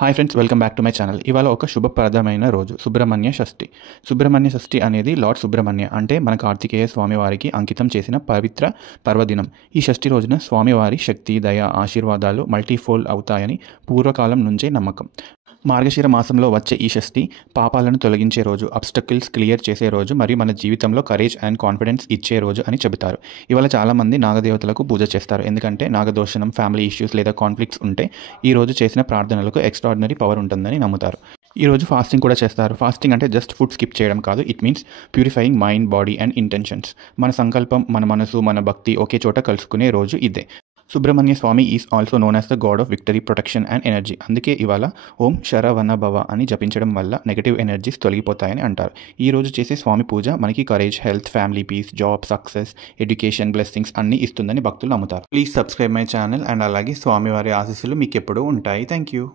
Hi friends, welcome back to my channel. ఇవాళ ఒక శుభప్రదమైన రోజు, సుబ్రహ్మణ్య షష్ఠి. సుబ్రహ్మణ్య షష్ఠి అనేది లార్డ్ సుబ్రహ్మణ్య అంటే మన కార్తికేయ స్వామివారికి అంకితం చేసిన పవిత్ర పర్వదినం. ఈ షష్ఠి రోజున స్వామివారి శక్తి, దయ, ఆశీర్వాదాలు మల్టీఫోల్డ్ అవుతాయని పూర్వకాలం నుంచే నమ్మకం. మార్గశిర మాసంలో వచ్చే ఈ షష్ఠి పాపాలను తొలగించే రోజు, అబ్స్టకిల్స్ క్లియర్ చేసే రోజు మరియు మన జీవితంలో కరేజ్ అండ్ కాన్ఫిడెన్స్ ఇచ్చే రోజు అని చెబుతారు. ఇవాళ చాలామంది నాగదేవతలకు పూజ చేస్తారు. ఎందుకంటే నాగదోషణం, ఫ్యామిలీ ఇష్యూస్ లేదా కాన్ఫ్లిక్ట్స్ ఉంటే ఈ రోజు చేసిన ప్రార్థనలకు ఎక్స్ట్రాడినరీ పవర్ ఉంటుందని నమ్ముతారు. ఈ రోజు ఫాస్టింగ్ కూడా చేస్తారు. ఫాస్టింగ్ అంటే జస్ట్ ఫుడ్ స్కిప్ చేయడం కాదు. It means purifying mind, body and intentions. మన సంకల్పం, మన మనసు, మన భక్తి ఒకే చోట కలుసుకునే రోజు ఇదే. Subrahmanya Swamy is also known as the god of victory, protection and energy. అందుకే ఇవాళ ఓం శరవణ భవ అని జపించడం వల్ల నెగటివ్ ఎనర్జీస్ తొలగిపోతాయని అంటారు. ఈ రోజు చేసే స్వామి పూజ మనకి courage, health, family, peace, job, success, education, blessings అన్నీ ఇస్తుందని భక్తులు నమ్ముతారు. Please subscribe my channel and అలాగే స్వామివారి ఆశీస్సులు మీకు ఎప్పుడూ ఉంటాయి. Thank you.